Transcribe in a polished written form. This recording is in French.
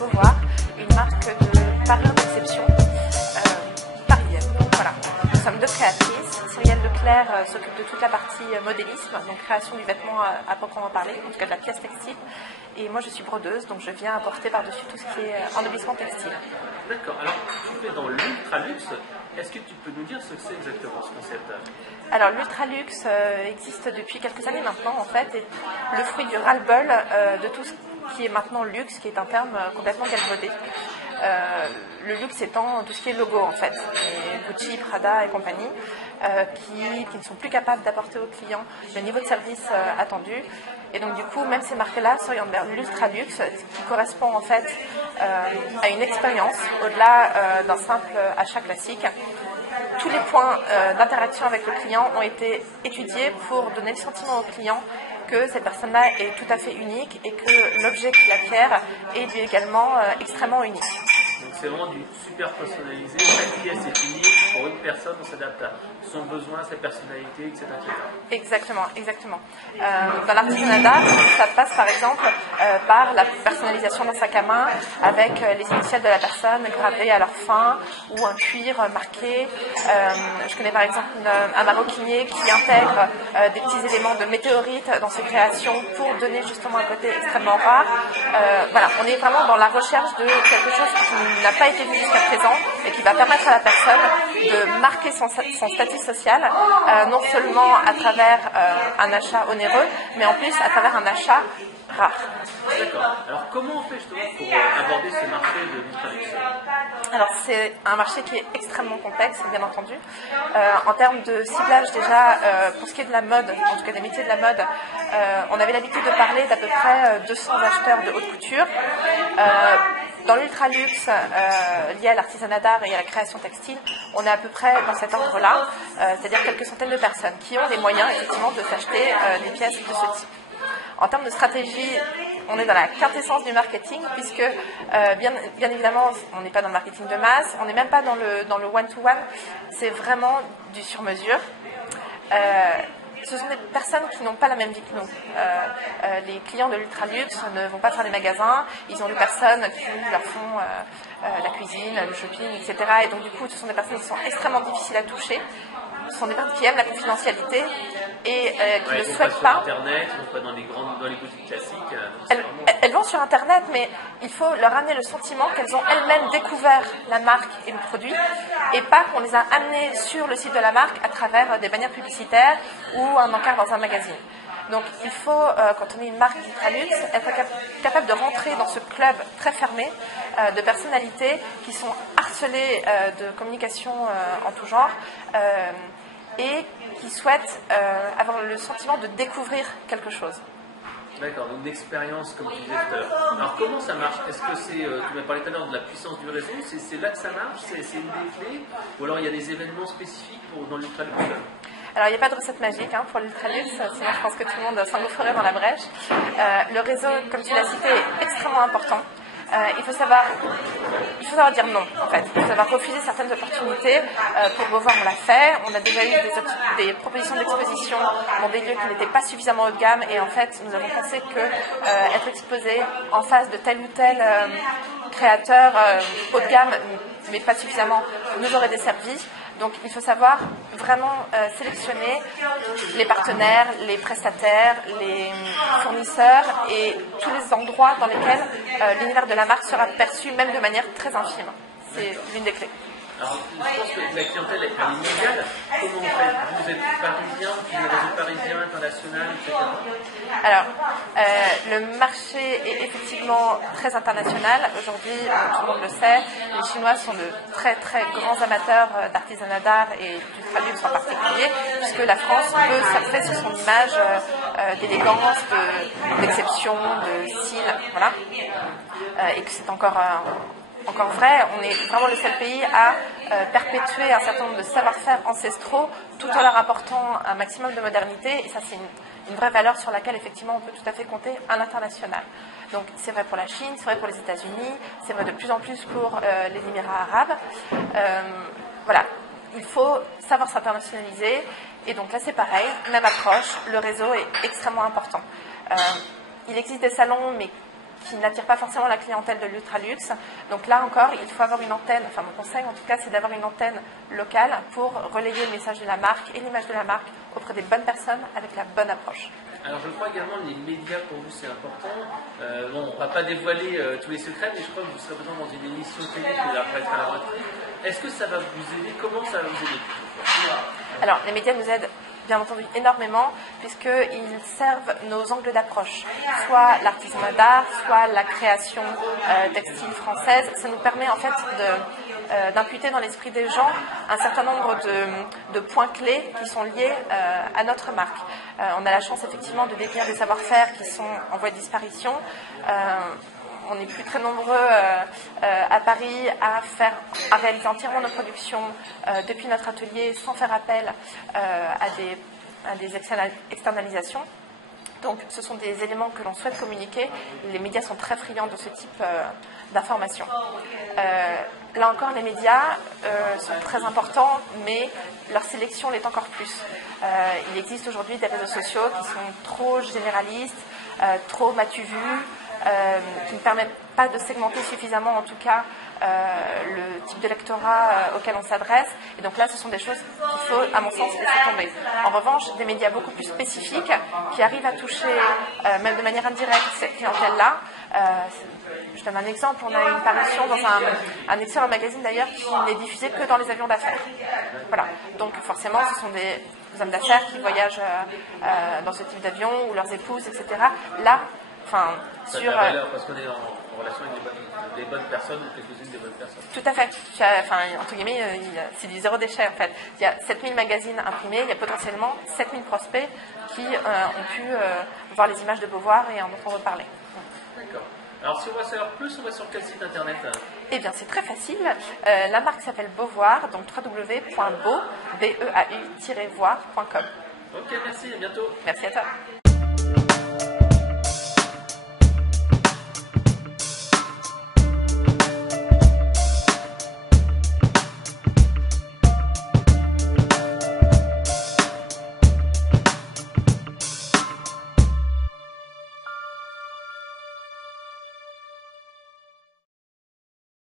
Beauvoir, une marque de parure d'exception parisienne. Voilà. Nous sommes deux créatrices. Cyrielle Leclerc s'occupe de toute la partie modélisme, donc création du vêtement à proprement parler, en tout cas de la pièce textile. Et moi, je suis brodeuse, donc je viens apporter par-dessus tout ce qui est ennobissement textile. D'accord. Alors, tu fais dans l'ultra-luxe. Est-ce que tu peux nous dire ce que c'est exactement ce concept? Alors, l'ultra-luxe existe depuis quelques années maintenant, en fait, et le fruit du ras-le-bol de tout ce qui est maintenant luxe, qui est un terme complètement galvaudé. Le luxe étant tout ce qui est logo, en fait, et Gucci, Prada et compagnie, qui ne sont plus capables d'apporter aux clients le niveau de service attendu. Et donc, du coup, même ces marques-là s'orientent vers l'ultra-luxe, qui correspond en fait à une expérience au-delà d'un simple achat classique. Tous les points d'interaction avec le client ont été étudiés pour donner le sentiment au client que cette personne-là est tout à fait unique et que l'objet qu'il acquiert est lui également extrêmement unique. Donc c'est vraiment du super personnalisé, chaque pièce est unique, pour une personne on s'adapte à son besoin, sa personnalité, etc. Exactement, exactement. Dans l'artisanat d'art, ça passe par exemple par la personnalisation d'un sac à main avec les initiales de la personne gravées à leur fin ou un cuir marqué. Je connais par exemple un maroquinier qui intègre des petits éléments de météorites dans ses créations pour donner justement un côté extrêmement rare. Voilà, on est vraiment dans la recherche de quelque chose qui n'a pas été vu jusqu'à présent et qui va permettre à la personne de marquer son statut social, non seulement à travers un achat onéreux, mais en plus à travers un achat rare. D'accord. Alors comment on fait justement pour aborder ce marché de l'ultra-luxe? Alors c'est un marché qui est extrêmement complexe, bien entendu. En termes de ciblage déjà, pour ce qui est de la mode, en tout cas des métiers de la mode, on avait l'habitude de parler d'à peu près 200 acheteurs de haute couture. Dans l'ultra-luxe, lié à l'artisanat d'art et à la création textile, on est à peu près dans cet ordre-là, c'est-à-dire quelques centaines de personnes qui ont les moyens effectivement de s'acheter des pièces de ce type. En termes de stratégie, on est dans la quintessence du marketing puisque bien évidemment, on n'est pas dans le marketing de masse, on n'est même pas dans le one-to-one, c'est vraiment du sur-mesure. Ce sont des personnes qui n'ont pas la même vie que nous. Les clients de l'ultra-luxe ne vont pas faire des magasins, ils ont des personnes qui leur font la cuisine, le shopping, etc. Et donc du coup, ce sont des personnes qui sont extrêmement difficiles à toucher. Ce sont des personnes qui aiment la confidentialité et qui ne souhaitent pas. Internet, ils vont pas dans les boutiques classiques. Elles vont sur Internet, mais il faut leur amener le sentiment qu'elles ont elles-mêmes découvert la marque et le produit, et pas qu'on les a amenées sur le site de la marque à travers des bannières publicitaires ou un encart dans un magazine. Donc il faut, quand on est une marque ultra-luxe, être capable de rentrer dans ce club très fermé de personnalités qui sont harcelées de communication en tout genre et qui souhaitent avoir le sentiment de découvrir quelque chose. D'accord, donc d'expérience, comme tu disais tout à l'heure. Alors comment ça marche? Est-ce que c'est, tu m'as parlé tout à l'heure de la puissance du réseau, c'est là que ça marche, c'est une des clés? Ou alors il y a des événements spécifiques dans l'ultra-luxe? Alors, il n'y a pas de recette magique pour l'ultra-luxe, sinon je pense que tout le monde s'engouffrerait dans la brèche. Le réseau, comme tu l'as cité, est extrêmement important. Il faut savoir dire non, en fait. Il faut savoir refuser certaines opportunités. Pour Beauvoir, on l'a fait. On a déjà eu des propositions d'exposition dans des lieux qui n'étaient pas suffisamment haut de gamme. Et en fait, nous avons pensé que être exposé en face de tel ou tel créateur haut de gamme, mais pas suffisamment, nous aurait desservi. Donc il faut savoir vraiment sélectionner les partenaires, les prestataires, les fournisseurs et tous les endroits dans lesquels l'univers de la marque sera perçu, même de manière très infime. C'est l'une des clés. Alors, je pense que la clientèle est mondiale. Comment on fait? Vous êtes parisien, vous êtes réseau parisien, international, etc. Alors, le marché est effectivement très international. Aujourd'hui, tout le monde le sait, les Chinois sont de très très grands amateurs d'artisanat d'art et d'ultra-luxe en particulier, puisque la France peut surfer sur son image d'élégance, d'exception, de style, voilà. Et que c'est encore vrai, on est vraiment le seul pays à perpétuer un certain nombre de savoir-faire ancestraux tout en leur apportant un maximum de modernité, et ça c'est une vraie valeur sur laquelle effectivement on peut tout à fait compter à l'international. Donc c'est vrai pour la Chine, c'est vrai pour les États-Unis, c'est vrai de plus en plus pour les Émirats arabes. Voilà, il faut savoir s'internationaliser, et donc là c'est pareil, même approche, le réseau est extrêmement important. Il existe des salons, mais qui n'attire pas forcément la clientèle de l'ultra-luxe. Donc là encore, il faut avoir une antenne, enfin mon conseil en tout cas, c'est d'avoir une antenne locale pour relayer le message de la marque et l'image de la marque auprès des bonnes personnes avec la bonne approche. Alors je crois également que les médias pour vous c'est important. Bon, on ne va pas dévoiler tous les secrets, mais je crois que vous serez présent dans une émission télé qui va apparaître à la retraite. Est-ce que ça va vous aider? Comment ça va vous aider? Alors les médias nous aident bien entendu énormément puisqu'ils servent nos angles d'approche, soit l'artisanat d'art, soit la création textile française. Ça nous permet en fait d'imputer dans l'esprit des gens un certain nombre de points clés qui sont liés à notre marque. On a la chance effectivement de détenir des savoir-faire qui sont en voie de disparition. On n'est plus très nombreux à Paris à réaliser entièrement nos productions depuis notre atelier sans faire appel à des externalisations. Donc ce sont des éléments que l'on souhaite communiquer. Les médias sont très friands de ce type d'informations. Là encore, les médias sont très importants, mais leur sélection l'est encore plus. Il existe aujourd'hui des réseaux sociaux qui sont trop généralistes, trop m'as-tu vu, qui ne permettent pas de segmenter suffisamment en tout cas le type de lectorat auquel on s'adresse. Et donc là, ce sont des choses qu'il faut, à mon sens, laisser tomber. En revanche, des médias beaucoup plus spécifiques qui arrivent à toucher, même de manière indirecte, cette clientèle-là. Je donne un exemple, on a une parution dans un excellent magazine d'ailleurs qui n'est diffusé que dans les avions d'affaires. Voilà. Donc forcément, ce sont des hommes d'affaires qui voyagent dans ce type d'avion ou leurs épouses, etc. Là, enfin, sur... parce qu'on est en relation avec des bonnes personnes ou quelques-unes des bonnes personnes. Tout à fait. Enfin, entre guillemets, c'est du zéro déchet en fait. Il y a 7000 magazines imprimés, il y a potentiellement 7000 prospects qui ont pu voir les images de Beauvoir et en entendre parler. D'accord. Alors si on va savoir plus, on va sur quel site internet? Eh bien c'est très facile. La marque s'appelle Beauvoir, donc www.beau-voir.com. Ok, merci, à bientôt. Merci à toi.